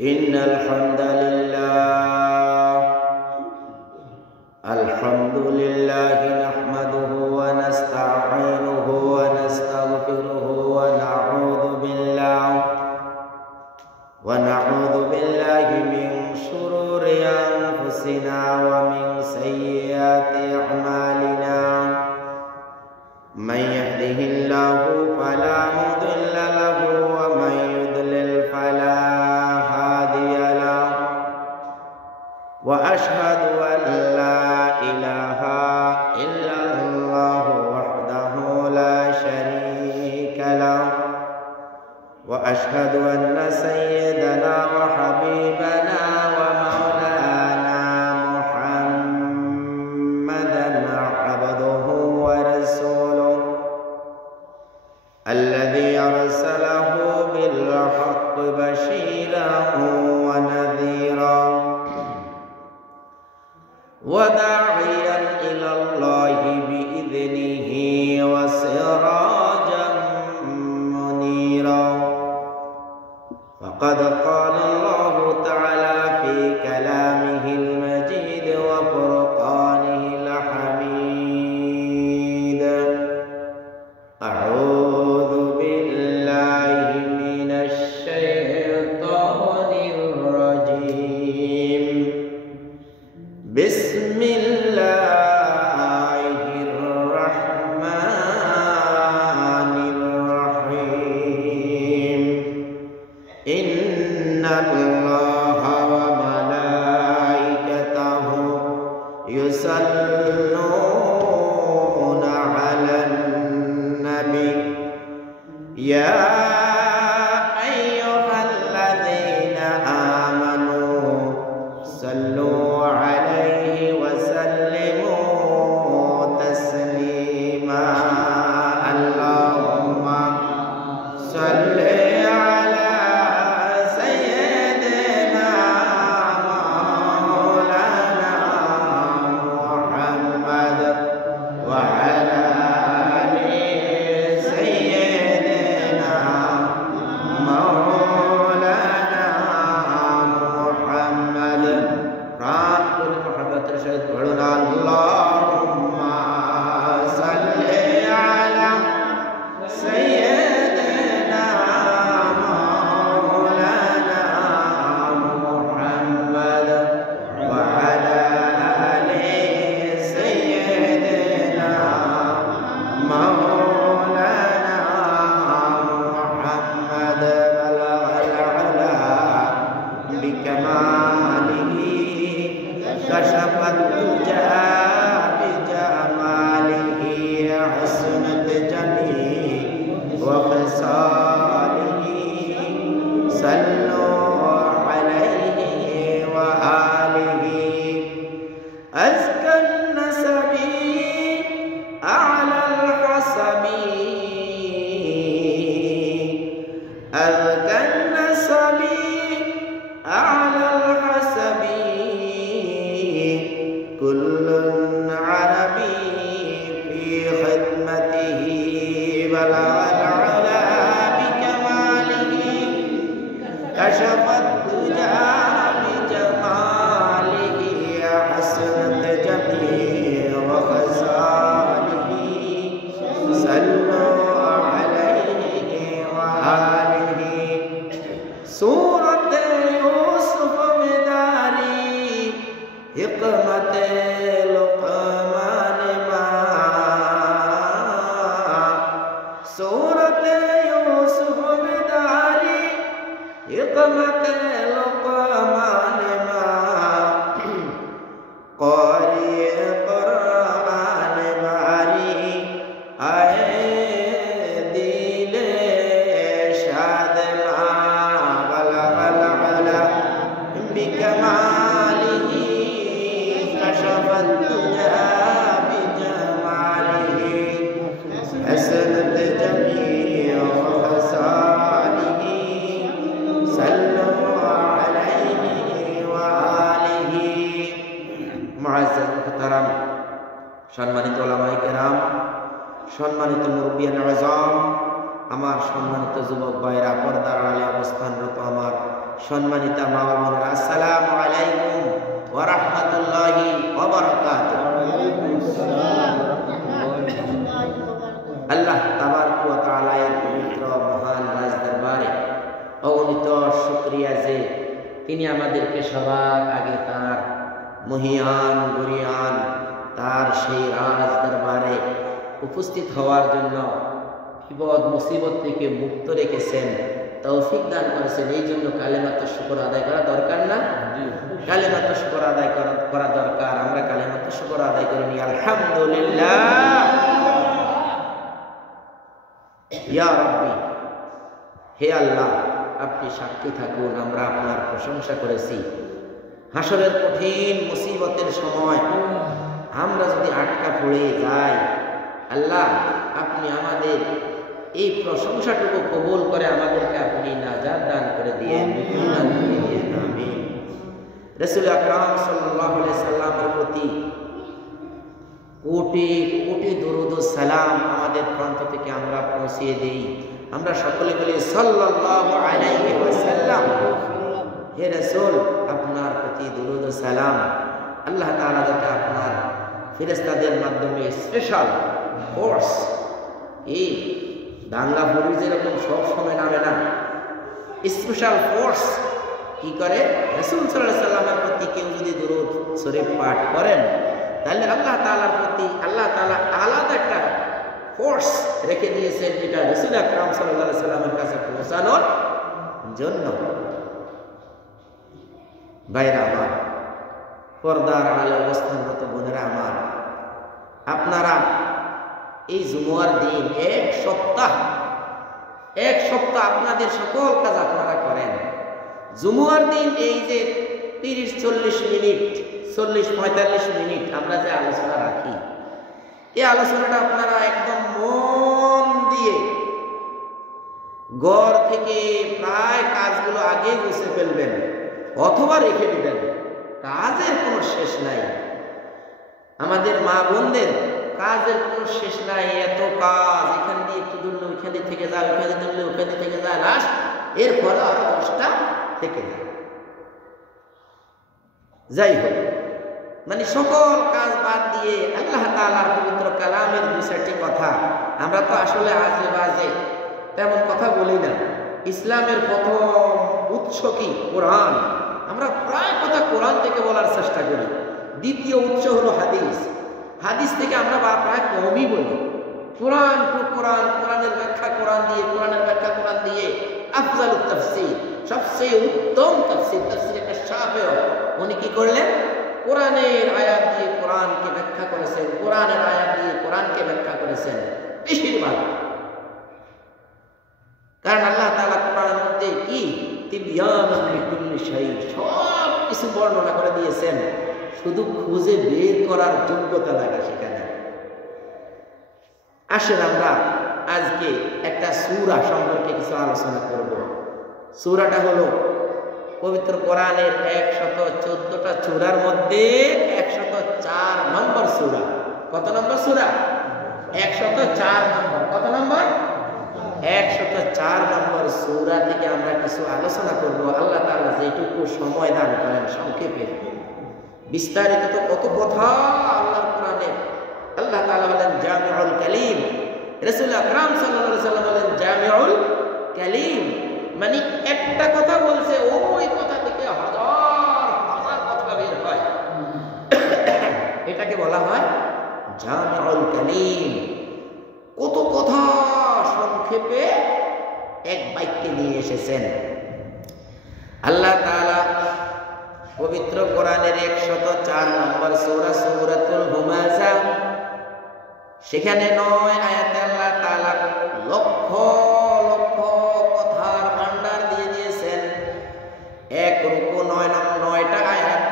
إن الحمد لله نحمده ونستعينه ونستغفره ونعوذ بالله من شرور أنفسنا ومن سيئات أعمالنا من يهده الله فلا مضل له ومن يضلل فلا هادي له وأشهد أن لا إله إلا الله وحده لا شريك له وأشهد أن سيدنا وحبيبنا ومولانا محمدا عبده ورسوله الذي أرسله بالحق بشيرا ونذيرا وداعيا إلى الله بإذنه وسراجا منيرا فقد قال الله تعالى في كلامه المجيد وفرقانه الحميد أعوذ بالله من الشيطان الرجيم بسم الله الرحمن الرحيم إن الله وملائكته يصلون على النبي يا أيها الذين آمنوا صلوا عليه وسلموا تسليما اللهم صل على سيدنا مولانا محمد وعلى آل سيدنا مولانا محمد प्राण पूरी मोहब्बत के साथ पढ़ना अल्लाहुम्मा सल्ली अला सय्यिदना मौलाना मुहम्मद व अला आलि सय्यिदना मौलाना मुहम्मद बलगल अला बिकमालिही كشف الدجى بجماله حسنت جميع وخصاله صلوا عليه وآله أزكى النسب أعلى الحسب أزكى النسب أعلى الحسب كل عربي في خدمته بلغ العلا بكماله كشف الدجى بجماله حسنت جميع وخصاله صلوا عليه وآله سورة يوسف بداري حكمت لقمان ما سورة يوسف بداري حكمت لقمان ما قارئ قرآن باري آئے دل شاد ما بلغ العلا بكماله كشف الدجى بجماله حسنت جميع خصاله صلوا عليه وآله معزز محترم সম্মানিত উলামায়ে কেরাম সম্মানিত মুরব্বিয়ান আযম আমার সম্মানিত যুবক ভাইরা পর্দার আড়ালে অবস্থানরত আমার সম্মানিতা মা ও বোনেরা, আসসালামু আলাইকুম ওয়া রাহমাতুল্লাহি ওয়া বারাকাতুহু। আল্লাহ তাবারক ওয়া তাআলা এর পবিত্র মহান রাজ দরবারে অগণিত শুকরিয়া যে তিনি আমাদেরকে সবার আগে তার মহিয়ান গরিয়ান তার সেই রাজ দরবারে উপস্থিত হওয়ার জন্য বিপদ মুসিবত থেকে মুক্ত রেখেছেন, তৌফিক দান করেছেন। এই জন্য কালেমাতুর শুকর আদায় করা দরকার না? কালেমাতুর শুকর আদায় করা দরকার। আমরা কালেমাতুর শুকর আদায় করে নিই, আলহামদুলিল্লাহ। ইয়া রাব্বি, হে আল্লাহ, আপনি সাক্ষী থাকুন, আমরা আপনার প্রশংসা করেছি। হাসরের কঠিন মুসিবতের সময় আমরা যদি আটকা পড়ে যাই, আল্লাহ আপনি আমাদের এই প্রশংসাটুকু কবুল করে আমাদেরকে আপনি নাজাত দান করে দিয়েন। আমিন। রাসূল আকরাম সাল্লাল্লাহু আলাইহি সাল্লামের প্রতি কোটি কোটি দরুদ ও সালাম আমাদের প্রান্ত থেকে আমরা পৌঁছিয়ে দেই। আমরা সকলে বলি সাল্লাল্লাহু আলাইহি ওয়াসাল্লাম। হে রাসূল, আপনার প্রতি দরুদ ও সালাম। আল্লাহ তাআলা যাতে আপনার ফেরেশতাদের মাধ্যমে স্পেশাল ফোর্স, এই দাঙ্গা ফোর্স যেরকম সব সময় নামে না, স্পেশাল ফোর্স কি করে, রাসূল সাল্লাল্লাহু আলাইহি সাল্লামের প্রতি কেউ যদি দরুদ শরীফ পাঠ করেন, তাহলে আল্লাহ তাআলার প্রতি আল্লাহ তাআলা আলাদা একটা ফোর্স রেখে দিয়েছেন, যেটা রাসূল আকরাম সাল্লাল্লাহু আলাইহি সাল্লামের কাছে পৌঁছানোর জন্য। ভাইরা আমার, পর্দার আড়ালে অবস্থানরত বোনেরা আমার, আপনারা এই জুমার দিন এক সপ্তাহ আপনাদের সকল কাজ আপনারা করেন। জুমার দিন এই যে 30-40 মিনিট, 40-45 মিনিট আমরা যে আলোচনা রাখি, এই আলোচনাটা আপনারা একদম মন দিয়ে ঘর থেকে প্রায় কাজগুলো আগে গুছে ফেলবেন অথবা রেখে দিবেন। কাজের কোনো শেষ নাই, আমাদের মা বোনদের কাজের কোনো শেষ নাই। এত কাজ, এখান দিয়ে একটু ধরলে ওইখানে থেকে যায়, ওইখানে ধরলে ওইখানে থেকে যায়, লাস্ট এরপর আরো 10টা থেকে যায়। যাই হোক, মানে সকল কাজ বাদ দিয়ে আল্লাহ তাআলার পবিত্র কালামের 2-4টি কথা, আমরা তো আসলে আজে বাজে তেমন কথা বলি না। ইসলামের প্রথম উৎস কি? কোরআন। আমরা প্রায় কথা কোরআন থেকে বলার চেষ্টা করি। দ্বিতীয় উৎস হলো হাদিস। হাদিস থেকে আমরা প্রায় কমই বলি। কোরআন টু কোরআন, কোরআনের ব্যাখ্যা কোরআন দিয়ে, কোরআনের ব্যাখ্যা কোরআন দিয়ে। আফজালুত তাফসীর, সবচেয়ে উত্তম তাফসীর, তাফসীর শাফিঈ, উনি কি করলেন? কোরআনের আয়াত দিয়ে কোরআনকে ব্যাখ্যা করেছেন, কোরআনের আয়াত দিয়ে কোরআনকে ব্যাখ্যা করেছেন বেশিরভাগ। কারণ আল্লাহ তাআলা কোরআনের মধ্যে কি তিবয়ানুন লিকুল্লি শাই, সব কিছু বর্ণনা করে দিয়েছেন, শুধু খুঁজে বের করার যোগ্যতা লাগে সেখানে। আসেন আমরা আজকে একটা সূরা সম্পর্কে কিছু আলোচনা করব। সূরাটা হলো পবিত্র কোরআনের 114টা সূরার মধ্যে 104 নম্বর সূরা। কত নম্বর সূরা? 104 নম্বর। কত নম্বর? 104 নম্বর সূরা থেকে আমরা কিছু আলোচনা করব। আল্লাহ তাআলা যেটুকু সময় দান করেন সংক্ষেপে, বিস্তারিত তো কত কথা আল্লাহর কোরআনে। আল্লাহ তাআলা বলেন জামিউল কালিম, রাসূল আকরাম সাল্লাল্লাহু আলাইহি সাল্লাম বলেন জামিউল কালিম, মানে একটা কথা বলছে ওই কথা থেকে হাজার হাজার কথা বের হয়, এটাকে বলা হয় জামিউল কালিম। কত কথা সংক্ষেপে এক বাক্যে নিয়ে এসেছেন আল্লাহ তাআলা। পবিত্র কোরআনের 104 নম্বর সূরা সূরাতুল হুমাযা, সেখানে 9 আয়াতে আল্লাহ তাআলা লক্ষ লক্ষ কথার ভান্ডার দিয়ে দিয়েছেন। এক রুকু 9টা আয়াত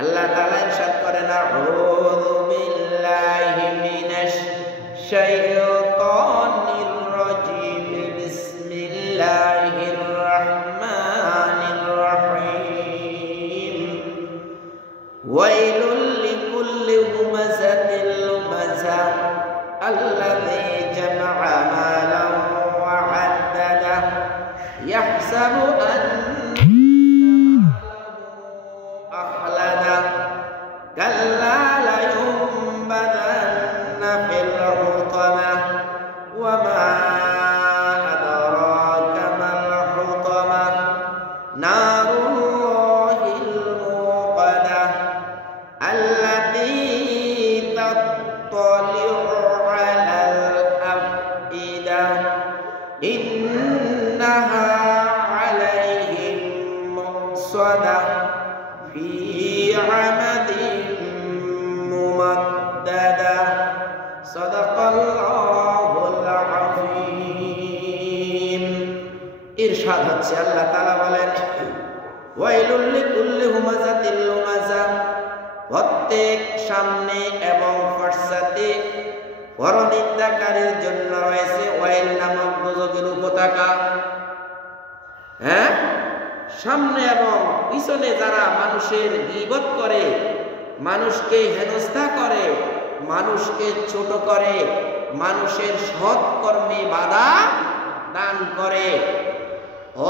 আল্লাহ তাআলা ইরশাদ করেন, আউযু বিল্লাহি মিনাশ শাইতানির রাজীম, বিসমিল্লাহির রাহমানির রহিম, ওয়াইলুল লিকুল্লি হুমাযাতিল লুমাযা আল্লাযী জামা'a মালান ওয়া 'আদ্দাদা ইয়াহসাবু আন্না নারুল্লাহিল মুকাদা আল্লাতী তাত্তালিউ আলাল আফইদা ইন্নাহা আলাইহিম মুসাদা ফি আমাদিন মুমাদ্দাদা সাদাকাল্লাহুল আযীম। ইরশাদ হচ্ছে আল্লাহ তাআলা বলেন, ওয়াইলুল লিকুল্লি হুমাযাতিল লুমাযা, প্রত্যেক সামনে এবং পশ্চাতে পরনিন্দাকারীর জন্য রয়েছে ওয়াইল নামক দোজখের উপত্যকা। হ্যাঁ, সামনে এবং পিছনে যারা মানুষের গীবত করে, মানুষকে হেনস্থা করে, মানুষকে ছোট করে, মানুষের সৎ কর্মে বাধা দান করে,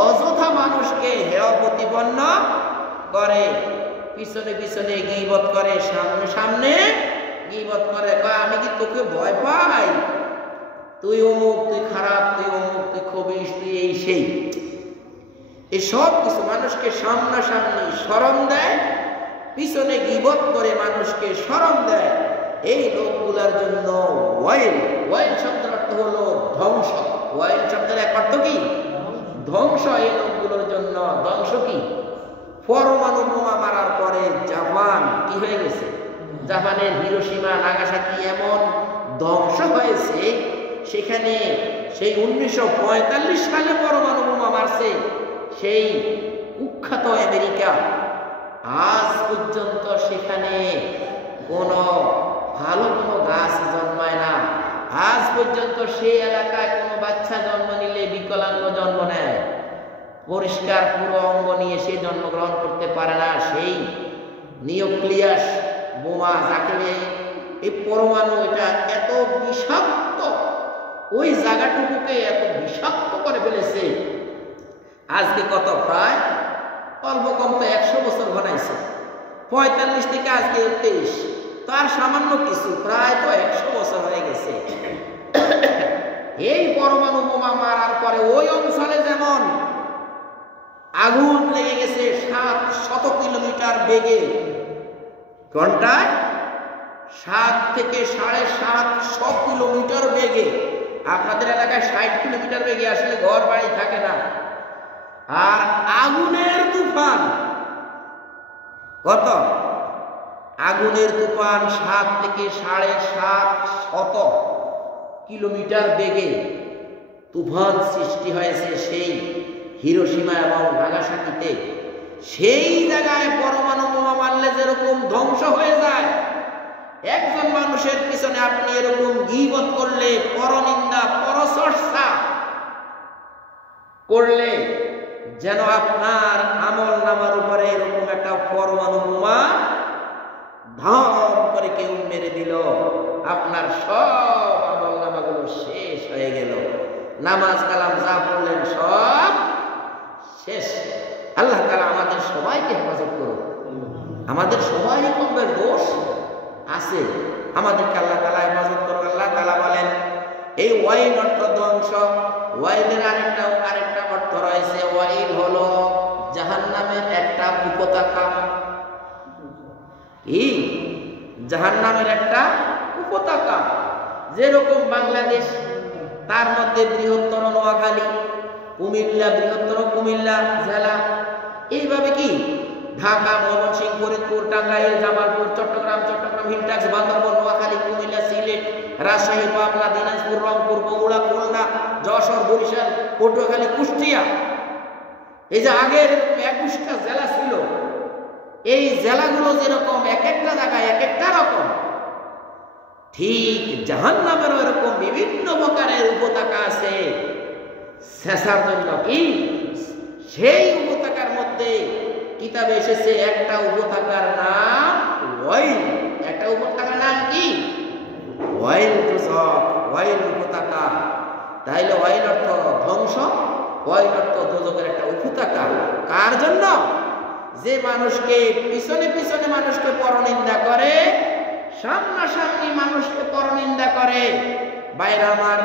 অযথা মানুষকে হেয় প্রতিপন্ন করে, পিছনে পিছনে গীবত করে, সামনে সামনে গীবত করে, কয় আমি কি তোকে ভয় পাই, তুই অমুক, তুই খারাপ, তুই অমুক, তুই খবিস, তুই এই সেই, এই সব কিছু মানুষকে সামনাসামনি শরম দেয়, পিছনে গীবত করে মানুষকে শরম দেয়। এই লোকগুলোর জন্য ওয়াইল, ওয়াইল শব্দের অর্থ হলো ধ্বংস। ওয়াইল শব্দের এক অর্থ কি? ধ্বংস। এই লোকগুলোর জন্য ধ্বংস কি? পরমাণু বোমা মারার পরে জাপান কি হয়ে গেছে? জাপানের হিরোশিমা নাগাসাকি এমন ধ্বংস হয়েছে, সেখানে সেই 1945 সালে পরমাণু বোমা মারছে সেই কুখ্যাত আমেরিকা, আজ পর্যন্ত সেখানে কোনো ভালো কোনো গাছ জন্মায় না। আজ পর্যন্ত সেই এলাকায় কোনো বাচ্চা জন্ম নিলে বিকলাঙ্গ জন্ম নেয়, পরিষ্কার পুরো অঙ্গ নিয়ে সে জন্মগ্রহণ করতে পারে না। সেই নিউক্লিয়াস বোমা যাকে এই পরমাণু, এটা এত বিষাক্ত, ওই জায়গাটুকুকে এত বিষাক্ত করে ফেলেছে। আজকে কত, প্রায় অল্প কম তো 100 বছর বানাইছে, 45 থেকে আজকে 23, তার সামান্য কিছু, প্রায় তো 100 বছর হয়ে গেছে। এই পরমাণু বোমা মারার পরে ওই অঞ্চলে যেমন আগুন লেগে গেছে 700 কিলোমিটার বেগে, ঘন্টায় 7 থেকে 750 কিলোমিটার বেগে। আপনাদের এলাকায় 60 কিলোমিটার বেগে আসলে ঘর বাড়ি থাকে না। আর আগুনের তুফান কত? আগুনের তুফান 7 থেকে 750 কিলোমিটার বেগে তুফান সৃষ্টি হয়েছে সেই হিরোশিমা এবং নাগাসাকিতে। সেই জায়গায় পরমাণু বোমা মারলে যেরকম ধ্বংস হয়ে যায়, একজন মানুষের পিছনে আপনি এরকম গীবত করলে, পরনিন্দা, পরচর্চা করলে, যেন আপনার আমল নামার উপরে এরকম একটা পরমাণু বোমা ধাম করে কেউ মেরে দিল, আপনার সব আমল নামাগুলো শেষ হয়ে গেল। নামাজ কালাম যা পড়লেন সব শেষ। আল্লাহ তাআলা আমাদের সবাইকে হেফাজত করুন। আমাদের সবাই কমের দোষ আছে, আমাদেরকে আল্লাহ তাআলা হেফাজত করুন। আল্লাহ তাআলা বলেন, এই ওয়াইল অর্থ ধ্বংস। ওয়াইলের আরেকটা অর্থ রয়েছে। ওয়াইল হলো জাহান্নামের একটা উপত্যকা। কি? জাহান্নামের একটা উপত্যকা। যেরকম বাংলাদেশ, তার মধ্যে বৃহত্তর নোয়াখালী, কুমিল্লা বৃহত্তর কুমিল্লা জেলা, এইভাবে কি ঢাকা, ময়মনসিংহ, ফরিদপুর, টাঙ্গাইল, জামালপুর, চট্টগ্রাম, হিলট্যাক্স, বান্দরবান, নোয়াখালী, কুমিল্লা, সিলেট, রাজশাহী, পাবনা, দিনাজপুর, রংপুর, বগুড়া, খুলনা, যশোর, বরিশাল, পটুয়াখালী, কুষ্টিয়া, এই যে আগের 21টা জেলা ছিল, এই জেলাগুলো যেরকম এক একটা জায়গায় এক একটা রকম, ঠিক জাহান্নামের এরকম বিভিন্ন প্রকারের উপত্যকা আছে শেষার জন্য। কি? সেই উপত্যকার মধ্যে কিতাবে এসেছে একটা উপত্যকার নাম ওয়াইল। একটা উপত্যকার নাম কি? ওয়াইল দোজখ, ওয়াইল উপত্যকা। তাইলে ওয়াইল অর্থ ধ্বংস, ওয়াইল অর্থ দোজখের একটা উপত্যকা। কার জন্য? যে মানুষকে পিছনে পিছনে মানুষকে পরনিন্দা করে, সামনাসামনি মানুষকে পরনিন্দা করে। বাইরে আমার,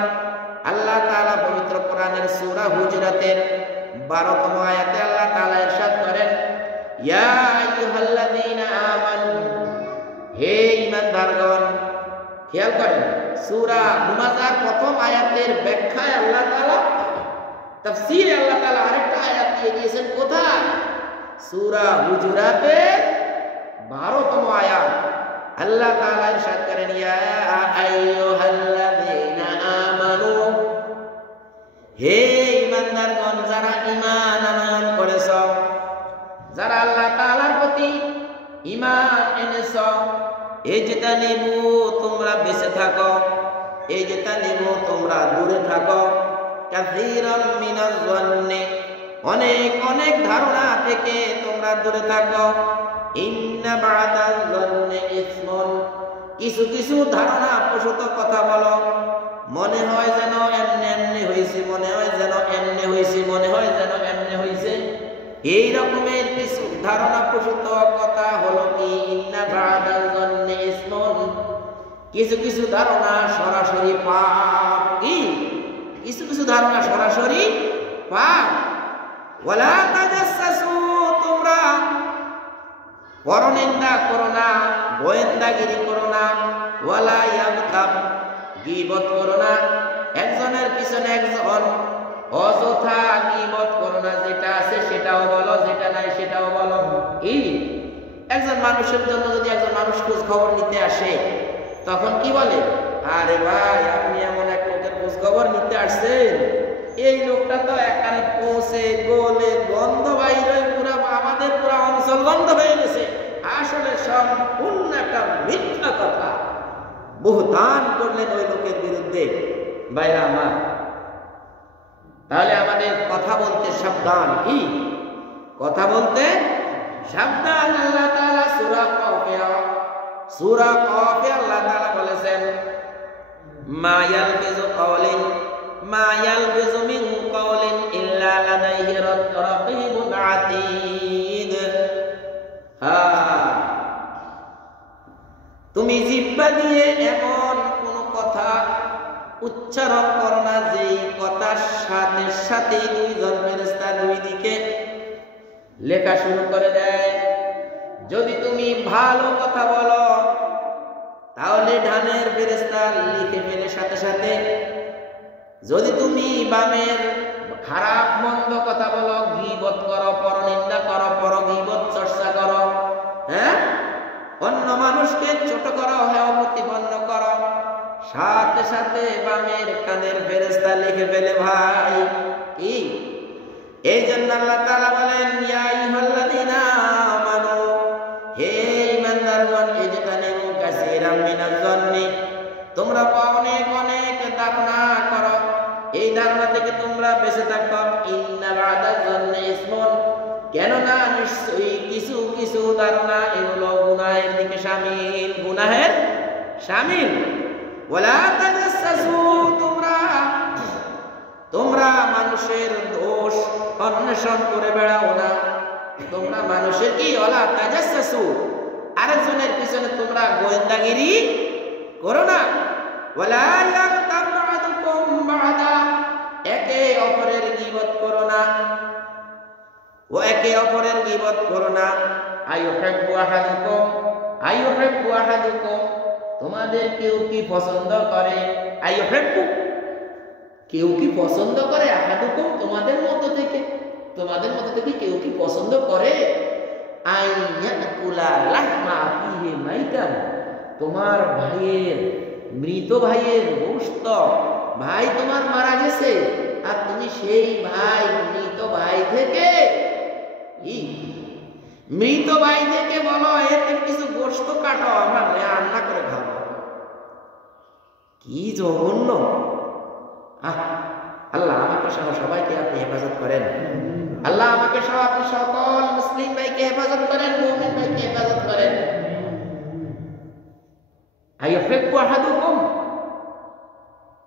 আল্লাহ তাআলা পবিত্র কোরআনের সূরা হুজরাতের 12তম আয়াতে আল্লাহ তাআলা ইয়া আইয়ুহাল্লাযীনা আমানু, হে ঈমানদারগণ। খেয়াল করেন সূরা হুমাযার প্রথম আয়াতের ব্যাখ্যায় আল্লাহ তাআলা, তাফসীরে আল্লাহ তাআলা আরেকটা আয়াত দিয়ে দিয়েছেন। কোথায়? সূরা হুজুরাতের 12তম আয়াত। আল্লাহ তাআলা ইরশাদ করেন, ইয়া আইয়ুহাল্লাযীনা আমানু, হে ঈমানদারগণ, যারা ঈমান আনয়ন করেছ, যারা আল্লাহ তাআলার প্রতি ঈমান এনেছ, ইজতানিবু, তোমরা বেঁচে থাকো, ইজতানিবু, তোমরা দূরে থাকো, কাসীরাম মিনাজ যান্নি, অনেক অনেক ধারণা থেকে তোমরা দূরে থাকো। ইন্না বা'দাল যান্নি ইসমুন, কিছু কিছু ধারণা প্রসূত কথা বলো, মনে হয় যেন এমনি এমনি হয়েছে, মনে হয় যেন এমনি হয়েছে, মনে হয় যেন এমনি হয়েছে, এই রকমের কিছু ধারণা প্রসূত কথা হলো কি ইন্না বা'দাল যান্নি ইসমুন, কিছু কিছু ধারণা সরাসরি পাপ। কি? কিছু কিছু ধারণা সরাসরি পাপ। ওয়ালা তাজাসসু, তোমরা পরনিন্দা করো না, গোয়েন্দাগিরি করো না। ওয়ালা ইয়াগতাব, গীবত করো না, একজনের পিছনে একজন অযথা গীবত করো না, যেটা আছে সেটাও বলো, যেটা নাই সেটাও বলো। এই একজন মানুষের জন্য যদি একজন মানুষ খোঁজ খবর নিতে আসে, তখন কি বলে? আরে ভাই, আপনি এমন এক লোকের খোঁজ খবর নিতে আসছেন, এই লোকটা তো এখানে পৌঁছে গোলে গন্ধ বাইরে পুরা আমাদের পুরা অঞ্চল গন্ধ হয়ে গেছে। আসলে সম্পূর্ণ একটা মিথ্যা কথা বুহতান করলেন ওই লোকের বিরুদ্ধে। ভাইরা আমার, তাহলে আমাদের কথা বলতে সাবধান। কি কথা বলতে সাবধান। আল্লাহ তাআলা সূরা কফে আল্লাহ তাআলা বলেছেন, মা ইয়ালফিযু কাওলিন, মা ইয়ালফিযু মিন কাওলিন ইল্লা লাদাইহি রাকীবুন আতীদ। তুমি জিহ্বা দিয়ে এমন কোন কথা উচ্চারণ করো না যেই কথার সাথে সাথে দুইজন ফেরেশতা দুই দিকে লেখা শুরু করে দেয়। যদি তুমি ভালো কথা বলো তাহলে ডানের ফেরেশতা লিখে ফেলে সাথে সাথে, যদি তুমি বামের খারাপ মন্দ কথা বলো, গীবত করো, পরনিন্দা করো, পরগীবত চর্চা করো, হ্যাঁ, অন্য মানুষকে ছোট করো, হেয় প্রতিপন্ন করো, সাথে সাথে বামের কানের ফেরেশতা লিখে ফেলে। ভাই কি? এই জন্য আল্লাহ তাআলা বলেন, ইয়া আইয়ুহাল্লাযীনা আমানু, হে ঈমানদারগণ, ইজতানিবু কাসীরাম মিনাজ যান্নি, তোমরা অনেক অনেক ধারণা করো, এই ধারণা থেকে তোমরা বেঁচে থাকো। ইন্না বা'দাল যান্নি ইসমুন, কেননা নিশ্চয়ই কিছু কিছু ধারণা এগুলো গুনাহের দিকে শামিল, গুনাহের শামিল। ওয়ালা তাজাসসু, তোমরা মানুষের দোষ অন্বেষণ করে বেড়াও না। তোমরা মানুষের কি? ওয়ালা তাজাসসু, আরেকজনের পিছনে তোমরা গোয়েন্দাগিরি করো না। ওয়ালা ইয়াগতাব বা'দুকুম বা'দা, একে অপরের গীবত করো না, ও একে অপরের গীবত করো না। আইয়ুহিব্বু আহাদুকুম, তোমাদের কেউ কি পছন্দ করে? আইয়ুহিব্বু, কেউ কি পছন্দ করে? আহাদুকুম, তোমাদের মধ্য থেকে কেউ কি পছন্দ করে? আইয়াকুলা লাহমা আখিহি মাইতান, তোমার ভাইয়ের, মৃত ভাইয়ের গোশত, ভাই তোমার মারা গেছে আর তুমি সেই ভাই, মৃত ভাই থেকে বলো এতে কিছু গোশত কাটো, আমরা রান্না করে খাবো। কি জঘন্য! আল্লাহ আমাকে সহ সবাইকে আপনি হেফাজত করেন। আল্লাহ আমাকে সহ আপনি সকল মুসলিম ভাইকে হেফাজত করেন, মুমিন ভাইকে হেফাজত করেন। আইয়ুহিব্বু আহাদুকুম,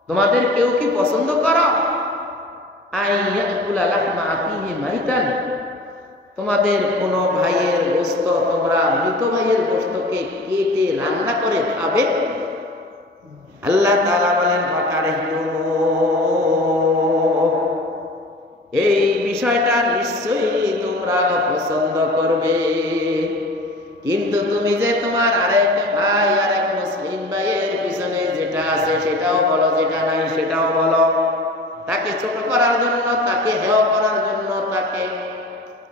তোমাদের কেউ কি পছন্দ করো? আইয়াকুলা লাহমা আখিহি মাইতান, তোমাদের কোন ভাইয়ের গোশত, তোমরা মৃত ভাইয়ের গোশতকে কেটে রান্না করে খাবে? আল্লাহ তাআলা বলেন, এই বিষয়টা নিশ্চয়ই তোমরা তোমরা পছন্দ করবে। কিন্তু তুমি যে তোমার আরেক ভাই, আরেক মুসলিম ভাইয়ের পিছনে যেটা আছে সেটাও বলো, যেটা নাই সেটাও বলো, তাকে ছোট করার জন্য, তাকে হেয় করার জন্য, তাকে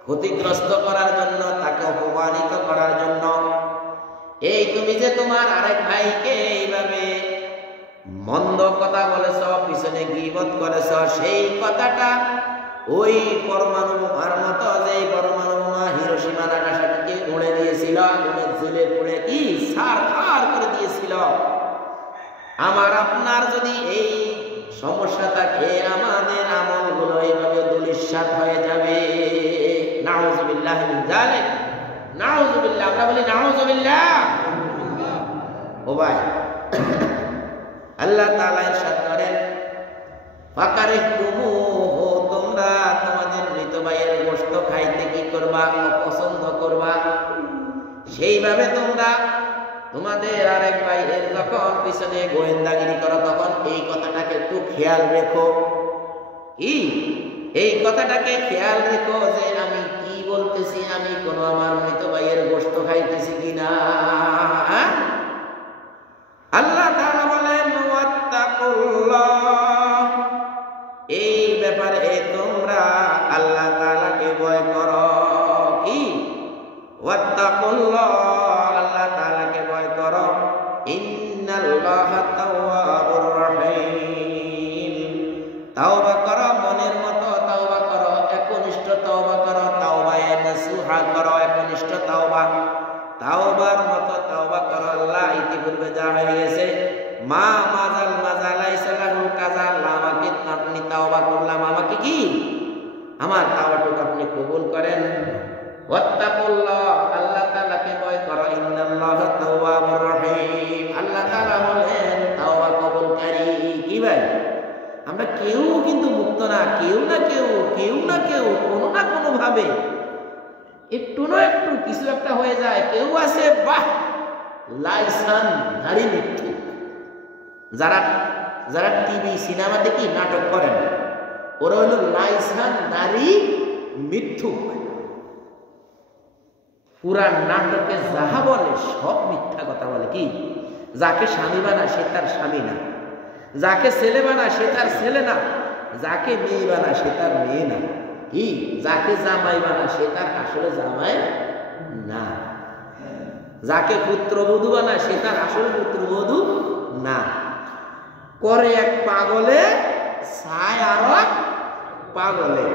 ক্ষতিগ্রস্ত করার জন্য, তাকে অপমানিত করার জন্য, এই তুমি যে তোমার আরেক ভাইকে এইভাবে মন্দ কথা বলেছ, পিছনে গীবত করেছ, সেই কথাটা ওই পরমাণু বোমার মতো, যে পরমাণু বোমা হিরোশিমা নাগাসাকিকে উড়ে দিয়েছিল, আগুনে জ্বলে পুড়ে কি ছারখার করে দিয়েছিল, আমার আপনার যদি এই সমস্যা থাকে, আমাদের আমলগুলো এইভাবে ধূলিসাৎ হয়ে যাবে। নাউযুবিল্লাহ মিন যালিক, নাউযুবিল্লাহ। আমরা বলি নাউযুবিল্লাহ। ও ভাই, আল্লাহ তাআলা ইরশাদ করেন, ফাকারিহতুমুহু, তোমরা তোমাদের মৃত ভাইয়ের গোশত খাইতে কি করবা? অপছন্দ করবা। সেইভাবে তোমরা তোমাদের আরেক ভাইয়ের যখন পিছনে গোয়েন্দাগিরি করো, তখন এই কথাটাকে একটু খেয়াল রেখো। কি এই কথাটাকে খেয়াল রেখো যে আমি কি বলতেছি, আমি কোন আমার মৃত ভাইয়ের গোশত খাইতেছি কিনা। আল্লাহ তাআলা বলেন, ওয়াত্তাকুল্লাহ, এই ব্যাপারে তোমরা আল্লাহ তাআলাকে ভয় করো। কি ওয়াত্তাকুল্লাহ, আল্লাহ তাআলাকে ভয় করো। ইন্নাল্লাহা তাওয়াবুর রহিম, তাওবা করো, মনের মতো তাওবা করো, একনিষ্ঠ তাওবা করো, তাওবায়ে নাসুহা করো, একনিষ্ঠ তাওবা, তাওবার মতো তাওবা করো। আল্লাহ ইতিপূর্বে যা হয়ে গেছে, মা মাজাল মাজালাইসালাহুল কাজা, আমাকে আপনি তাওবা করলাম, আমাকে কি আমার তাওবাটুকু আপনি কবুল করেন। ওয়াত্তাকুল্লাহ, আল্লাহ তাআলাকে ভয় করো। ইন্নাল্লাহা তাওয়াবুর রহিম, আল্লাহ তাআলা হলেন তাওবা কবুলকারী। কি ভাই, আমরা কেউ কিন্তু মুক্ত না, কেউ না কেউ কোনো না কোনো ভাবে একটু না একটু কিছু একটা হয়ে যায়। কেউ আছে বাহ লাইসান ধারী মৃত্যু, যারা যারা টিভি সিনেমাতে কি নাটক করেন, ওরা হলো লাইসান ধারী মিথ্যুক। পুরা নাটকে যাহা বলে সব মিথ্যা কথা বলে। কি যাকে স্বামী বানায় সে তার স্বামী না, যাকে ছেলে বানায় সে তার ছেলে না, যাকে মেয়ে বানায় সে তার মেয়ে না, কি যাকে জামাই বানায় সে তার আসলে জামাই না, যাকে পুত্রবধূ বানায় সে তার আসলে পুত্রবধূ না। করে এক পাগলে ছায় আর এক পাগলে।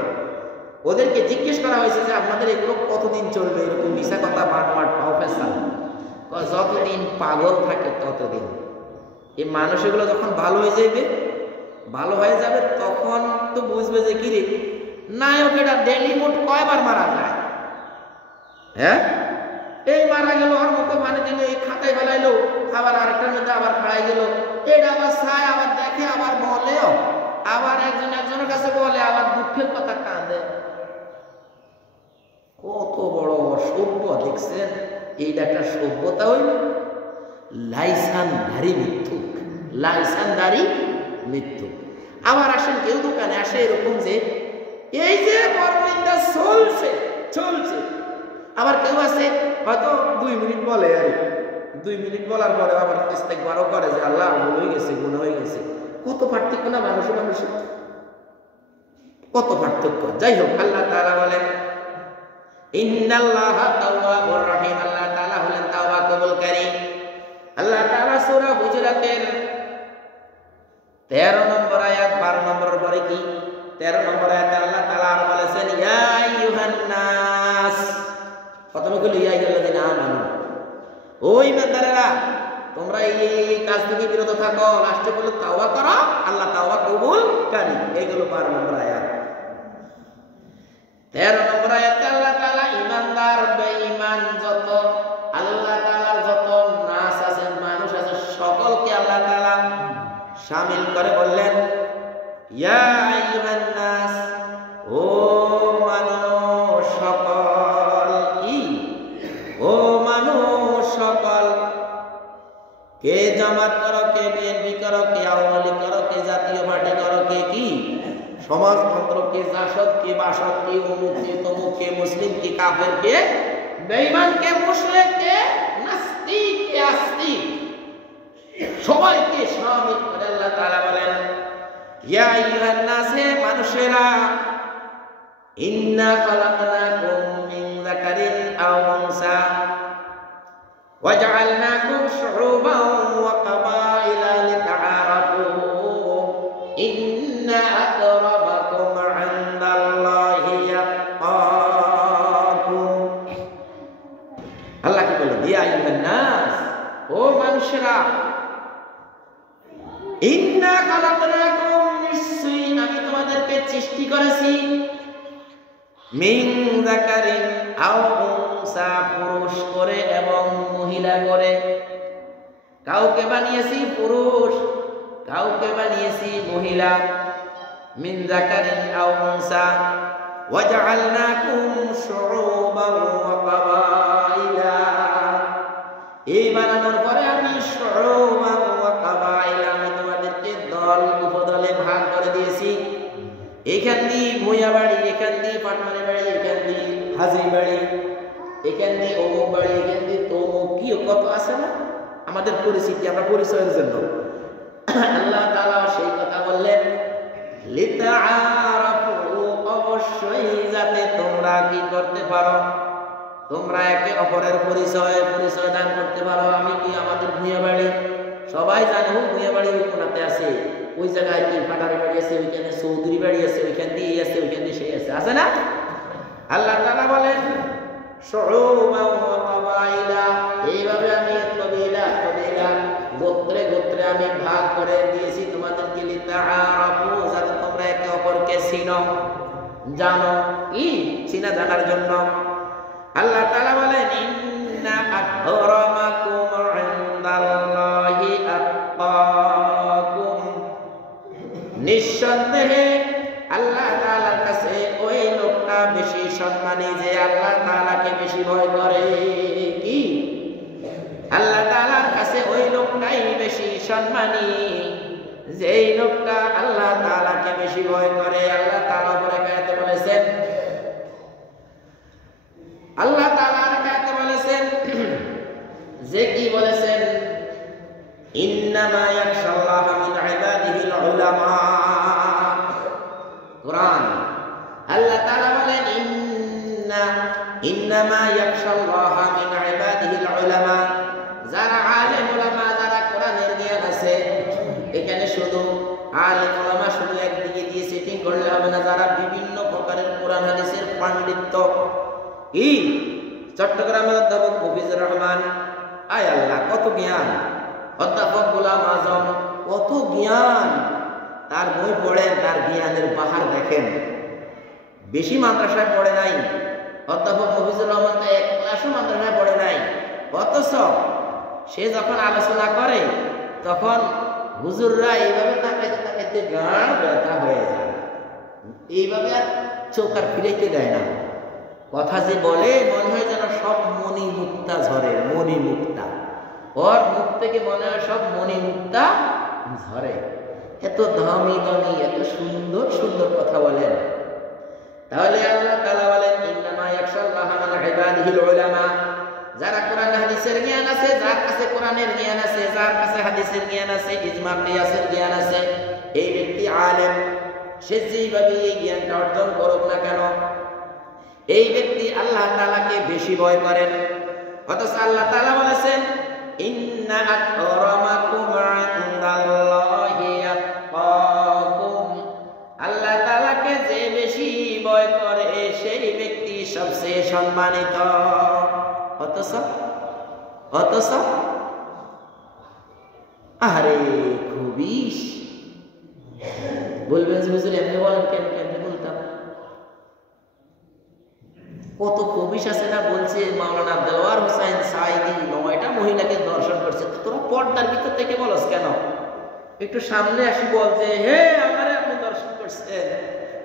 ওদেরকে জিজ্ঞেস করা হয়েছে যে আপনাদের এগুলো কতদিন চলবে, এরকম মিশা কথা বাটমাট প্রফেসর, যতদিন পাগল থাকে ততদিন। এই মানুষ এগুলো যখন ভালো হয়ে যাবে তখন তো বুঝবে যে কিরে নায়কেরা ডেলি মোট কয়বার মারা যায়। হ্যাঁ, এই মারা গেল, ওর মুখে পানি দিল, এই খাতায় ফেলাইলো, আবার আরেকটার মধ্যে আবার খাড়াই গেল, এটা আবার ছায়, আবার দেখে, আবার বলেও, আবার একজনের কাছে বলে, আবার দুঃখের কথা কাঁদে। কত বড় অসভ্য দেখছেন। এইটা একটা সভ্যতা হইল? লাইসানধারী মিথ্যুক, লাইসানধারী মিথ্যুক। আবার আসেন কেউ দোকানে আসে এরকম যে এই যে বরমিন্দা চলছে, আবার কেউ আছে হয়তো 2 মিনিট বলে, আর 2 মিনিট বলার পরে আবার ইস্তেগফারও করে যে আল্লাহ ভুল হয়ে গেছে, গুনাহ হয়ে গেছে। কত পার্থক্য না মানুষের, কত পার্থক্য। যাই হোক, আল্লাহ তাআলা বলেন ইন্নাল্লাহা তাওয়াবুর রহিম, আল্লাহ তাআলা হলেন তাওবা কবুলকারী। আল্লাহ তাআলা সূরা হুজুরাতের 13 নম্বর আয়াত 12 নম্বর পরে কি 13 নম্বর আয়াতে আল্লাহ তাআলা আর বলেছেন ইয়া আইয়ুহান নাস, প্রথমে কইল ইয়া আইয়ুহাল্লাযিনা আমানু, ও ঈমানদারেরা তোমরা এই কাজ থেকে বিরত থাকো। লাস্টে বলে তাওবা করো, আল্লাহ তাওবা কবুলকারী। এইগুলো 12 নম্বর আয়াত। 13 নম্বর আয়াতে আল্লাহ তাআলা ঈমানদার বেঈমান যত আল্লাহ তাআলার যত নাস আছে, মানুষ আছে, সকলকে আল্লাহ তাআলা শামিল করে বললেন ইয়া আইয়ুহান নাস, ও মানুষ সকল। কি ও মানুষ সকল, কে জামাত করো, কে বিএনপি করো, কে আওয়ামী লীগ করো, কে জাতীয় পার্টি করো, কে কি সমাজতন্ত্র কে, জাসদ কে, বাসদ কে, অমুক কে, তমুক কে, মুসলিম কে, কাফের কে, বেঈমান কে, মুশরিক কে, নাস্তিক কে, আস্তিক, সবাইকে শামিল করে আল্লাহ তাআলা বলেন ইয়া আইয়ুহান নাস, হে মানুষেরা, ইন্না খালাকনাকুম মিন যাকারিন আও উনসা ওয়া জাআলনাকুম শুউবান ওয়া কাবাইলা লিতাআরাফু ইন্না আকরামাকুম ইনদাল্লাহি আতকাকুম। আল্লাহ কি বলেন? ইয়া আইয়ুহান নাস, ও মানুষেরা, ইন্না খালাকনাকুম, নিশ্চয়ই আমি তোমাদেরকে সৃষ্টি করেছি, মিন যাকারিন আও উনসা, পুরুষ করে এবং মহিলা করে। কাউকে বানিয়েছি পুরুষ, কাউকে বানিয়েছি মহিলা। মিন যাকারিন আও উনসা ওয়া জাআলনাকুম শুউবান ওয়া কাবাইলা, এই বানানোর পরে আমি শুউবান ওয়া কাবাইলা, আমি তোমাদেরকে দল উপদলে ভাগ করে দিয়েছি। এখান দিয়ে ভূঁইয়া বাড়ি, এখান দিয়ে পাটমারি বাড়ি, এখান দিয়ে হাজি বাড়ি, এখান দিয়ে অমুক বাড়ি, এখান দিয়ে তমুক, কি কত আছে না আমাদের পরিচিতি, আমরা পরিচয়ের জন্য। আল্লাহ তাআলা সেই কথা বললেন লিতাআরাফু, অবশ্যই যাতে তোমরা কি করতে পারো, তোমরা একে অপরের পরিচয় দান করতে পারো। আমি কি, আমাদের ভূঁইয়া বাড়ি সবাই জানে, ভূঁইয়া বাড়ি ওই কোনাতে আছে, ওই জায়গায় কি পাটারি বাড়ি আছে, ওইখানে চৌধুরী বাড়ি আছে, ওইখান দিয়ে আছে, ওইখান দিয়ে সেই আছে, আছে না? আল্লাহ তাআলা বলেন শুউবান ওয়া কাবাইলা, এইভাবে আমি কবিলা গোত্রে গোত্রে আমি ভাগ করে দিয়েছি তোমাদেরকে, লিতাআরাফু, যাতে তোমরা একে অপরকে চিনো, জানো, কি চিনা জানার জন্য। আল্লাহ তাআলা বলেন ইন্না আকরামাকুম ইনদাল্লাহি আতকাকুম, নিঃসন্দেহে আল্লাহ তাআলার কাছে ওই লোকটা বেশি সম্মানী যে আল্লাহ তাআলাকে বেশি ভয় করে। কি? আল্লাহ তাআলার কাছে ওই লোকটাই বেশি সম্মানী যেই লোকটা আল্লাহ তাআলাকে বেশি ভয় করে। আল্লাহ তাআলা পরে আয়াতে বলেছেন, আল্লাহ তাআলা আয়াতে বলেছেন যে কি বলেছেন, ইন্নামা ইয়াখশাল্লাহা মিন ইবাদিহিল উলামা। কোরআন আল্লাহ তাআলা বলেন ইন্নামা ইয়াখশাল্লাহা মিন ইবাদিহিল উলামা, যারা আলেম উলামা, যারা কোরআনের জ্ঞান আছে। এখানে শুধু আলেম উলামা শুধু একদিকে দিয়ে সেটিং করলে হবে না, যারা বিভিন্ন প্রকারের কোরআন হাদিসের পাণ্ডিত্য। কি? চট্টগ্রামের অধ্যাপক মুফিজুর রহমান, আয় আল্লাহ কত জ্ঞান! অধ্যাপক গোলাম আজম, কত জ্ঞান! তার বই পড়েন, তার জ্ঞানের বাহার দেখেন। বেশি মাদ্রাসায় পড়ে নাই অধ্যাপক মুফিজুর রহমান, এক ক্লাসও মাদ্রাসায় পড়ে নাই, অথচ সে যখন আলোচনা করে তখন হুজুররা এইভাবে তাকাইতে তাকাইতে গান ব্যথা হয়ে যায়, এইভাবে আর চোখ আর ফিরাইতে দেয় না। কথা যে বলে মনে হয় যেন সব মণি মুক্তা ঝরে, মণি মুক্তা, ওর মুখ থেকে মনে হয় সব মণি মুক্তা ঝরে। এত দামি দামি, এত সুন্দর সুন্দর কথা বলেন। তাহলে আল্লাহ তাআলা বলেন ইন্নামা ইয়াখশাল্লাহা মিন ইবাদিহিল উলামা, যারা কোরআন হাদিসের জ্ঞান আছে, যার কাছে কোরআনের জ্ঞান আছে, যার কাছে হাদিসের জ্ঞান আছে, ইজমা কিয়াসের জ্ঞান আছে, এই ব্যক্তি আলেম। সে যেইভাবে এই জ্ঞানটা অর্জন করুক না কেন, এই ব্যক্তি আল্লাহ তাআলাকে বেশি ভয় করেন। অথচ আল্লাহ তাআলা বলেছেন ইন্না আকরামাকুম ইনদাল্লাহি আতকাকুম, আল্লাহ তাআলাকে যে বেশি ভয় করে সেই ব্যক্তি সবচেয়ে সম্মানিত। অথচ আরে খুবই বলবেন যে হুজুর এমনি বলেন কেন? কেমনি বলতাম? কত কবিশ আছে না, বলছে মাওলানা দেওয়ার হোসেন সাইদি 9টা মহিলাকে দর্শন করছে। তোরা পর্দার ভিতর থেকে বলস কেন? একটু সামনে আসি বলছে হে আমারে আপনি দর্শন করছেন,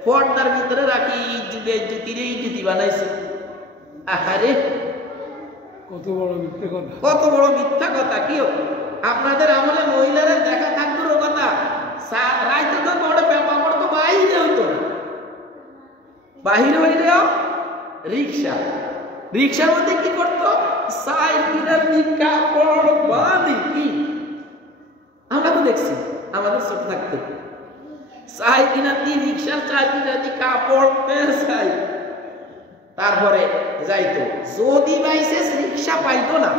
পর্দার ভিতরে রাখি ইজ্জতি বানাইছে। আহারে কত বড় মিথ্যা কথা, কত বড় মিথ্যা কথা! কি আপনাদের আমলে মহিলারা দেখা থাকতো কথা, রাইতে তো বড় ব্যাপার তো বাইরে হইতো না। বাহির হইলেও রিক্সা, রিক্সার মধ্যে কি করতো? কাপড় বাঁধি কি আমরা তো দেখছি আমাদের ছোট থাকতে, রিক্সার কাপড় পেঁচাই, তারপরে যাইতো। যদি বাইসেস রিক্সা পাইতো না,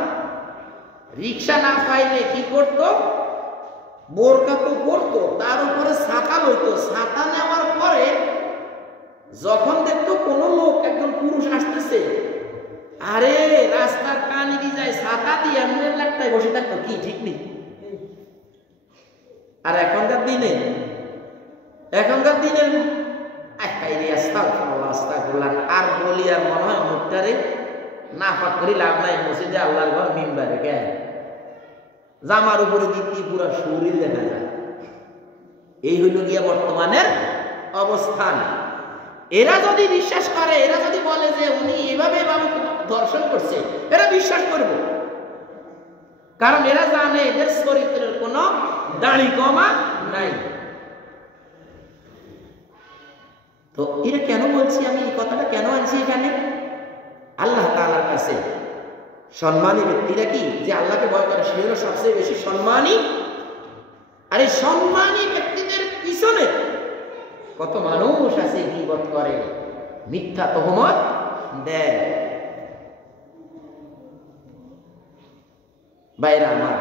রিক্সা না পাইলে কি করতো? বোরকা তো পরতো, তার উপরে ছাতা লইতো। ছাতা নেওয়ার পরে যখন দেখতো কোন লোক, একজন পুরুষ আসতেছে, আরে রাস্তার কানে দিয়ে যায়, ছাতা দিয়ে এমনি লাগটাই বসে থাকতো। কি ঠিক নেই? আর এখনকার দিনে আর বলি আর মনে হয় মুখটারে না ফাঁক করি লাভ নাই, মসজিদে আল্লাহর ঘর মিম্বারে কেন জামার উপরে দিতে পুরো শরীর দেখা যায়। এই হইল গিয়া বর্তমানের অবস্থান। এরা যদি বিশ্বাস করে, এরা যদি বলে যে উনি এভাবে ধর্ষণ করছে, এরা বিশ্বাস করব, কারণ এরা জানে এদের চরিত্রের কোনো দাড়ি কমা নাই। তো এটা কেন বলছি আমি, এই কথাটা কেন আনছি এখানে? আল্লাহ তাআলার কাছে সম্মানী ব্যক্তিরা কি, যে আল্লাহকে ভয় করে, সে হলো সবচেয়ে বেশি সম্মানী। আর এই সম্মানী ব্যক্তিদের পিছনে কত মানুষ আছে গীবত করে, মিথ্যা তহমত দেয়। বাইরা আমার,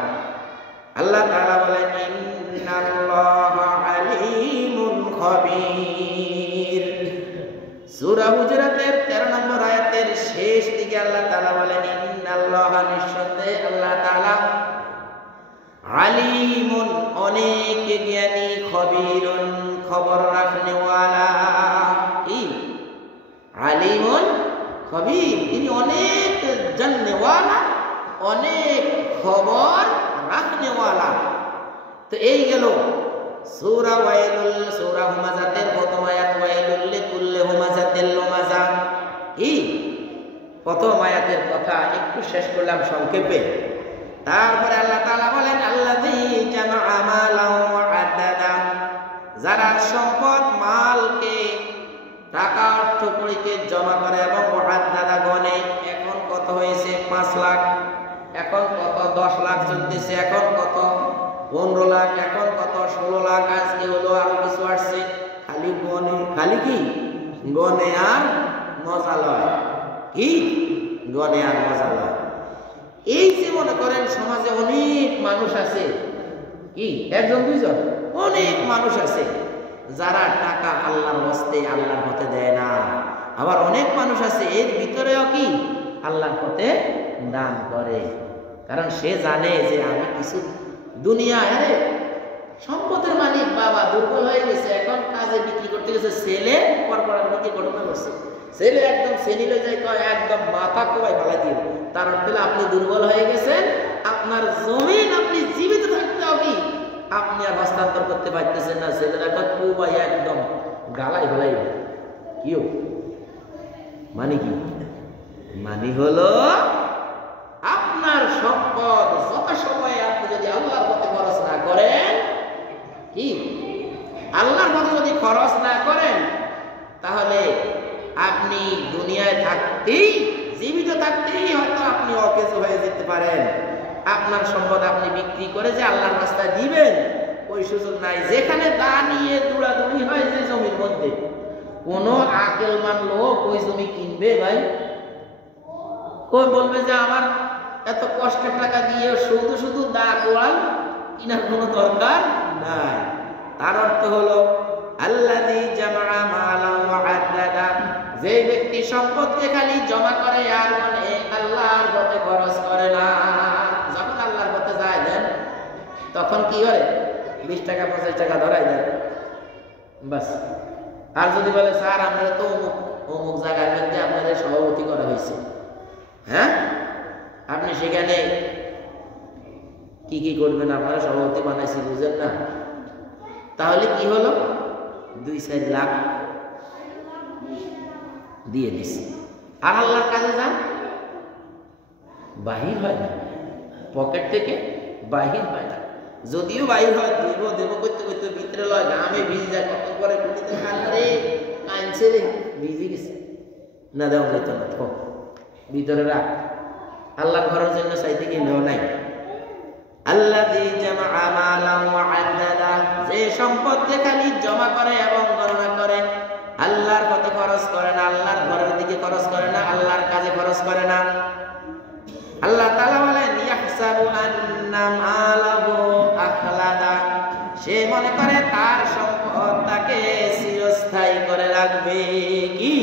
আল্লাহ তাআলা বলেন ইন্নাল্লাহা আলীমুন খাবীর। সূরা হুজরাতের 13 নম্বর আয়াতের শেষ দিকে আল্লাহ তাআলা বলেন ইন্নাল্লাহা, নিঃসন্দেহে আল্লাহ তাআলা, আলীমুন অনেক জ্ঞানী, খবীরুন খবর রাখনেওয়ালা। কি আলীমুন খবীর, তিনি অনেক জাননেওয়ালা, অনেক খবর রাখনেওয়ালা। তো এই গেল সূরা ওয়াইলুল, সূরা হুমাযাতের প্রথম আয়াত, ওয়াইলুল লিকুল্লি হুমাযাতিল লুমাযা। কি প্রথম আয়াতের কথা একটু শেষ করলাম সংক্ষেপে। তারপরে আল্লাহ তাআলা বলেন আল্লাযী জামাআ মালান ওয়া আদ্দাদা, যারা সম্পদ মালকে, টাকা অর্থ কড়িকে জমা করে এবং আদ্দাদা গণে। এখন কত হয়েছে? 5 লাখ, এখন কত 10 লাখ চলতেছে, এখন কত 15 লাখ, এখন কত 16 লাখ, আজকে হলো আরো কিছু আসছে। খালি গনে, খালি কি গনে আর মজা লয়। কি গনে আর মজা লয়। এই যে মনে করেন সমাজে অনেক মানুষ আছে, কি একজন দুইজন, অনেক মানুষ আছে যারা টাকা আল্লাহর হস্তে, আল্লাহর পথে দেয় না। আবার অনেক মানুষ আছে এর ভিতরেও কি আল্লাহর পথে দান করে, কারণ সে জানে যে আমি কিছু দুনিয়া, আরে সম্পদের মালিক বাবা দুর্বল হয়ে গেছে, এখন কাজে বিক্রি করতে গেছে, ছেলে পরপর বিক্রি ঘটনা করছে, ছেলে একদম সেনিলে যায়, একদম মাথা কোবাই ভালাই দিয়ে। তার অর্থ আপনি দুর্বল হয়ে গেছেন, আপনার জমিন আপনি জীবিত থাকতে হবে, আপনি আর হস্তান্তর করতে পারতেছেন না। ছেলেরা কোবাই একদম গালাই ভালাই। কিও মানে কি? মানে হলো আপনার সম্পদ যত সময় আপনি যদি আল্লাহর পথে খরচ না করেন, কি আল্লাহর পথে যদি খরচ না করেন, তাহলে আপনি দুনিয়ায় থাকতেই, জীবিত থাকতেই হয়তো আপনি অকেজ হয়ে যেতে পারেন। আপনার সম্পদ আপনি বিক্রি করে যে আল্লাহর রাস্তায় দিবেন, ওই সুযোগ নাই। যেখানে দা নিয়ে দৌড়াদৌড়ি হয় যে জমির মধ্যে, কোন আকেলমান লোক ওই জমি কিনবে ভাই? কই বলবে যে আমার এত কষ্টের টাকা দিয়ে শুধু শুধু দা কোয়াল কিনার কোনো দরকার নাই। তার অর্থ হলো আল্লাযী জামাআ মালান ওয়া আদ্দাদা, যে ব্যক্তি সম্পদকে খালি জমা করে আর মানে আল্লাহর পথে খরচ করে না। যখন আল্লাহর পথে যায় দেন, তখন কি করে? 20 টাকা 50 টাকা ধরাই দেন, বাস। আর যদি বলে স্যার আমরা তো অমুক জায়গার মধ্যে আপনাদের সভাপতি করা হয়েছে, হ্যাঁ আপনি সেখানে কি কি করবেন, আপনারা সভাপতি বানাইছি, বুঝেন না? তাহলে কি হলো? 2-4 লাখ দিয়ে দিছি। আর আল্লাহর কাজে যান, বাহির হয় না, পকেট থেকে বাহির হয় না। যদিও বাহির হয়, দেব দেব করতে করতে ভিতরে লয়, ঘামে ভিজে যায়, কত করে কুটিতে খান রে কাঁদছে রে, ভিজে গেছে, না দেওয়া যেত না, থ ভিতরে রাখ। আল্লাহর ঘরের জন্য চাইতে গেলেও নাই। আল্লাযী জামাআ মালান ওয়া আদ্দাদা, যে সম্পদ যে খালি জমা করে এবং গণনা করে, আল্লাহর পথে খরচ করে না, আল্লাহর ঘরের দিকে খরচ করে না, আল্লাহর কাজে খরচ করে না। আল্লাহ তাআলা বলেন ইয়াহসাবু আন্না মালাহু আখলাদা, সে মনে করে তার সম্পদ তাকে চিরস্থায়ী করে রাখবে। কি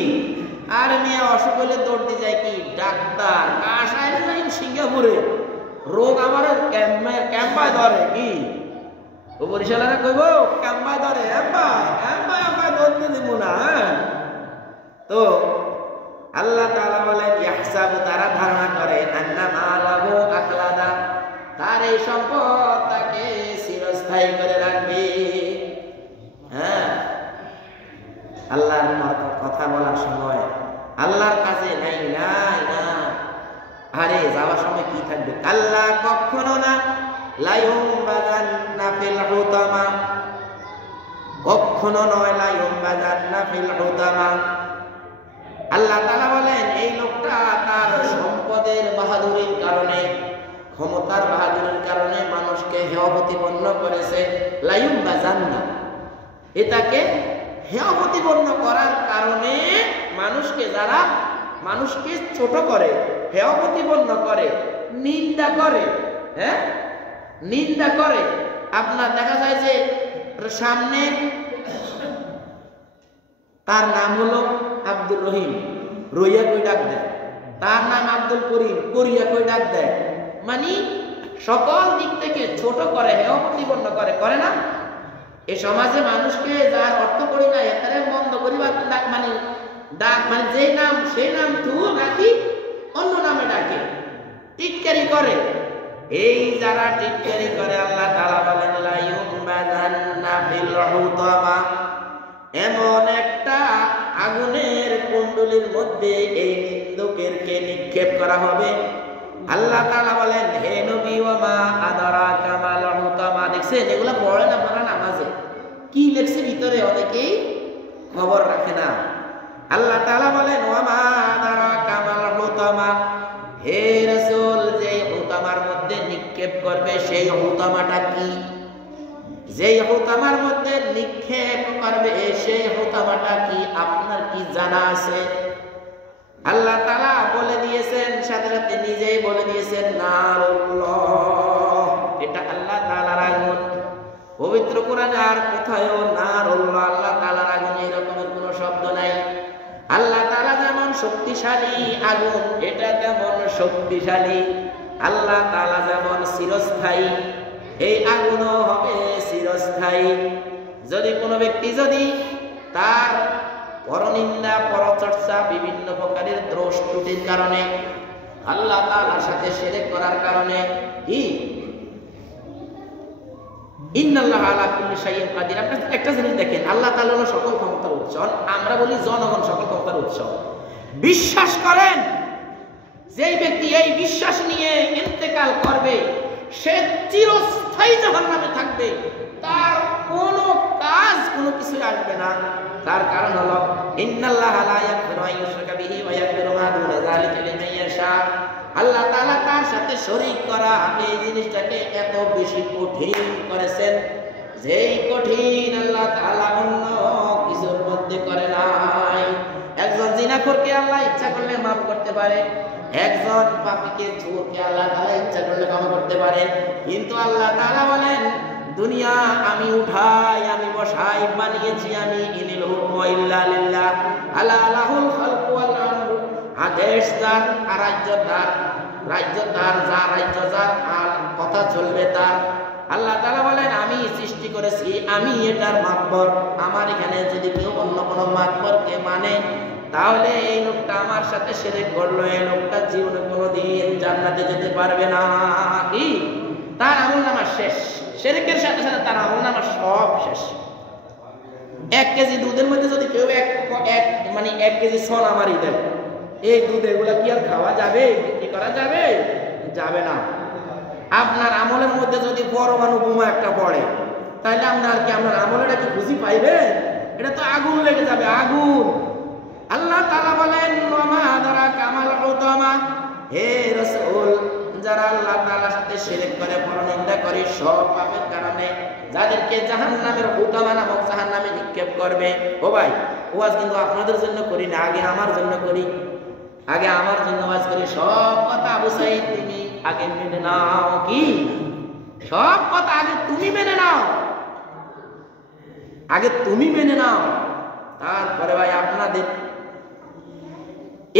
আর মেয়ে অসুখ হলে দৌড়তে যায় কি ডাক্তার, কাশায় যাই সিঙ্গাপুরে, রোগ আমার ক্যাম্পায় ধরে, কি ও বরিশালেরা কইব ক্যাম্পায় ধরে, ক্যাম্পায় ধরতে দিব না। তো আল্লাহ তাআলা বলেন ইয়াহসাবু, তারা ধারণা করে, আন্না মালাহু আখলাদা, তার এই সম্পদ তাকে চিরস্থায়ী করে রাখবে। হ্যাঁ, আল্লাহর কথা বলার সময় আল্লাহর কাছে নাই নাই না, আরে যাওয়ার সময় কি থাকবে? আল্লাহ কখনো না, লা ইউমবাযান্না ফিল হুতামা, কখনো নয়, লা ইউমবাযান্না ফিল হুতামা। আল্লাহ তাআলা বলেন এই লোকটা তার সম্পদের বাহাদুরির কারণে, ক্ষমতার বাহাদুরির কারণে মানুষকে হেয় প্রতিপন্ন করেছে। লা ইউমবাযান্না, এটাকে হেয় প্রতিপন্ন করার কারণে মানুষকে, যারা মানুষকে ছোট করে, হেয় প্রতিপন্ন করে, নিন্দা করে, হ্যাঁ নিন্দা করে। আপনার দেখা যায় যে সামনে তার নাম হলো আব্দুর রহিম, রইয়া কই ডাক দেয়, তার নাম আব্দুল করিম, করিয়া কই ডাক দেয়, মানে সকল দিক থেকে ছোট করে, হেয় প্রতিপন্ন করে, করে না? এই সমাজে মানুষকে যার অর্থ করি না এখানে বন্ধ করিবার মানে ডাক, মানে যে নাম সেই নাম তু নাকি অন্য নামে ডাকে, টিটকারি করে। এই যারা টিটকারি করে আল্লাহ তাআলা বলেন লা ইউমবাযান্না ফিল হুতামা, এমন একটা আগুনের কুণ্ডলীর মধ্যে এই নিন্দুকেরকে নিক্ষেপ করা হবে। আল্লাহ তাআলা বলেন হে নবী ওয়া মা আদরাকা মাল হুতামা, দেখছেন এগুলা পড়ে না পড়া নামাজে, কি লেখছে ভিতরে অনেকেই খবর রাখে না। আল্লাহ তাআলা বলেন ওয়া মা আদরাকা মাল হুতামা, হে রাসূল যে হুতামার মধ্যে নিক্ষেপ করবে সেই হুতামাটা কি? যেই হুতামার মধ্যে নিক্ষেপ করবে সেই হুতামাটা কি আপনার কি জানা আছে? আল্লাহ তাআলা বলে দিয়েছেন, সাথে সাথে নিজেই বলে দিয়েছেন নারুল্লাহ, এটা আল্লাহ তাআলার আগুন। পবিত্র কোরআনে আর কোথাও নারুল্লাহ, আল্লাহ তাআলার আগুন এরকমের কোনো শব্দ নাই। আল্লাহ তাআলা যেমন শক্তিশালী আগুন, এটা তেমন শক্তিশালী। আল্লাহ তাআলা যেমন চিরস্থায়ী, এই আগুনও হবে চিরস্থায়ী। যদি কোনো ব্যক্তি যদি তার পরনিন্দা, পরচর্চা, বিভিন্ন প্রকারের দোষ ত্রুটির কারণে, আল্লাহ তাআলার সাথে শিরক করার কারণে, কি ইন্নাল্লাহা আলা কুল্লি শাইইন কাদির। আপনি একটা জিনিস দেখেন, আল্লাহ তাআলা হলো সকল ক্ষমতার উৎস, আমরা বলি জনগণ সকল ক্ষমতার উৎস। বিশ্বাস করেন যেই ব্যক্তি এই বিশ্বাস নিয়ে ইন্তেকাল করবে সে চিরস্থায়ী জাহান্নামে থাকবে, তার কোনো কাজ কোনো কিছু আসবে না। তার কারণ হলো ইন্নাল্লাহা লা ইয়াগফিরু আন ইউশরাকা বিহি ওয়া ইয়াগফিরু মা দুনা যালিকা লিমান ইয়াশা। আল্লাহ তাআলা তার সাথে শরীক করা এই জিনিসটাকে এত বেশি কঠিন করেছেন, যেই কঠিন আল্লাহ তাআলা অন্য কিছুর মধ্যে করে নাই। একজন জিনাখোরকে আল্লাহ ইচ্ছা করলে মাফ করতে পারে, একজন পাপীকে চোরকে আল্লাহ তাআলা ইচ্ছা করলে ক্ষমা করতে পারে, কিন্তু আল্লাহ তাআলা বলেন দুনিয়া আমি উঠাই, আমি বসাই, বানিয়েছি আমি, ইনিল হুকমু ইল্লা লিল্লাহ আলা লাহুল খালকু ওয়াল আমরু, আদেশ যার, রাজ্য তার, রাজ্য তার, যা রাজ্য যার, আর কথা চলবে তার। আল্লাহ তাআলা বলেন আমি সৃষ্টি করেছি, আমি এটার মাতবর। আমার এখানে যদি কেউ অন্য কোনো মাতবরকে মানে তাহলে এই লোকটা আমার সাথে শিরক করলো, এই লোকটা জীবনে কোনোদিন জান্নাতে যেতে পারবে না। কি তার আমলনামা শেষ, শিরকের সাথে সাথে তার আমলনামা সব শেষ। 1 কেজি দুধের মধ্যে যদি কেউ মানে 1 কেজি সোনা মারি দেয়, এই দুধ এগুলা কি আর খাওয়া যাবে, বিক্রি করা যাবে? যাবে না। আপনার আমলের মধ্যে যদি পরমাণু বোমা একটা পড়ে তাহলে আপনার কি আপনার আমলের কি খুশি পাইবেন? এটা তো আগুন লেগে যাবে, আগুন। আল্লাহ তাআলা বলেন ওয়ামা আদরাকা মাল হুতামা, হে রাসূল যারা আল্লাহ তাআলার সাথে শিরক করে, পরনিন্দা করে, সব পাপের কারণে যাদেরকে জাহান্নামের হুতামা নামক জাহান্নামে নিক্ষেপ করবে। ও ভাই, ওয়াজ কিন্তু আপনাদের জন্য করি না, আগে আমার জন্য করি, আগে আমার জন্য ওয়াজ করি। সব কথা আবু সাঈদ তুমি আগে মেনে নাও, কি সব কথা আগে তুমি মেনে নাও, আগে তুমি মেনে নাও, তারপরে ভাই আপনাদের।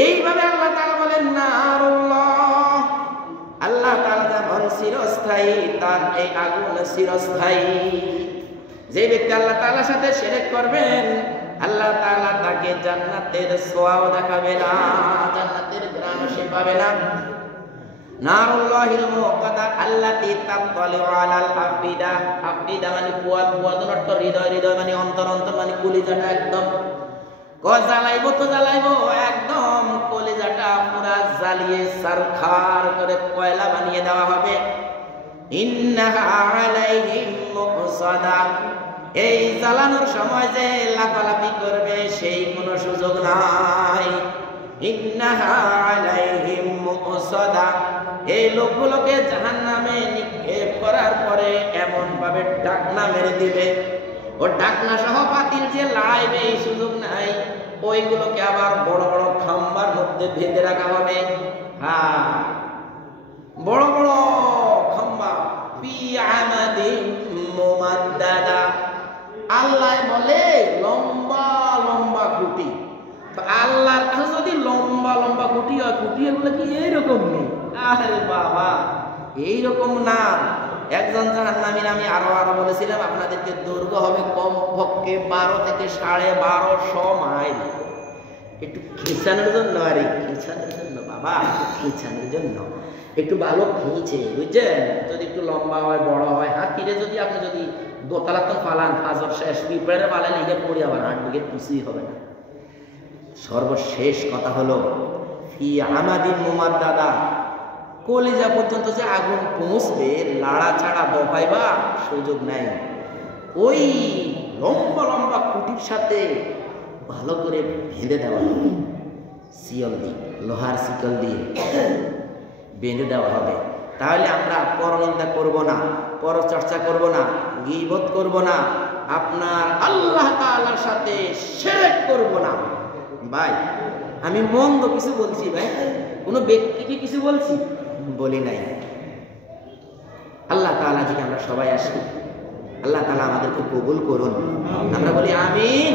এইভাবে আল্লাহ তাআলা বলেন নারুল্লাহ, আল্লাহ তাআলা যেমন চিরস্থায়ী, তার এই আগুন চিরস্থায়ী। যে ব্যক্তি আল্লাহ তাআলার সাথে শিরক করবেন, আল্লাহ তাআলা তাকে জান্নাতের ছোঁয়াও দেখাবে না, জান্নাতের ঘ্রাণও সে পাবে না। নারুল্লাহিল মুকাদ্দা আল্লাতী তাত্তালিউ আলাল আফিদা, আফিদা মানে ফুয়াদ, ফুয়াদুন অর্থ হৃদয়, হৃদয় মানে অন্তর, অন্তর মানে কলিজাটা একদম জ্বালাইবো তো জ্বালাইবো, একদম কলিজাটা পুরা জ্বালিয়ে সারখার করে কয়লা বানিয়ে দেওয়া হবে। ইন্নাহা আলাইহিম মুকসাদা, এই জ্বালানোর সময় যে লাফালাফি করবে সেই কোনো সুযোগ নাই। ইন্নাহা আলাইহিম মুকসাদা, এই লোকগুলোকে জাহান্নামে নিক্ষেপ করার পরে এমন ভাবে ডাকনা মেরে দিবে, ও ডাকনা সহ পাতিল যে লাইবে এই সুযোগ নাই। ওইগুলোকে আবার বড় বড় খাম্বার মধ্যে বেঁধে রাখা হবে। হ্যাঁ, বড় বড় খাম্বা, ফি আমাদিন মুমাদ্দাদা, আল্লাহ বলে লম্বা লম্বা খুঁটি। তো আল্লাহর কাছে যদি লম্বা লম্বা খুঁটি হয়, খুঁটি এগুলো কি এইরকম নেই? আরে বাবা, এইরকম না। একজন জাহান্নামীর আমি আরো বলেছিলাম আপনাদেরকে, দৈর্ঘ্য হবে কমপক্ষে 12 থেকে 1250 মাইল। একটু খিঁচানোর জন্য, আরে খিঁচানোর জন্য বাবা, খিঁচানোর জন্য একটু ভালো খিঁচে, বুঝছেন? যদি একটু লম্বা হয়, বড় হয়, হাতিরে যদি আপনি যদি দোতলা তো পালান, ফাজর শেষ পিঁপড়ে পালেন, লিগে পড়ি আবার 8 বিঘে কিছুই হবে না। সর্বশেষ কথা হলো ফি আমাদিন মুমাদ্দাদা, কলিজা পর্যন্ত যে আগুন পৌঁছবে, লাড়া ছাড়া দফাইবা সুযোগ নাই। ওই লম্বা লম্বা খুঁটির সাথে ভালো করে বেঁধে দেওয়া হবে, শিকল দিয়ে, লোহার শিকল দিয়ে বেঁধে দেওয়া হবে। তাহলে আমরা পরনিন্দা করব না, পরচর্চা করব না, গীবত করব না, আপনার আল্লাহ তাআলার সাথে শিরক করব না। ভাই, আমি মন্দ কিছু বলছি ভাই? কোনো ব্যক্তিকে কিছু বলছি? বলি নাই। আল্লাহ তাআলা থেকে আমরা সবাই আসি, আল্লাহ তাআলা আমাদেরকে কবুল করুন। আমরা বলি আমিন।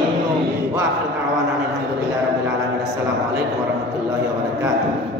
ওয়া আখিরু দাওয়ানা আলহামদুলিল্লাহি রাব্বিল আলামিন। আসসালামু আলাইকুম ওয়া রাহমাতুল্লাহি ওয়া বারাকাতুহু।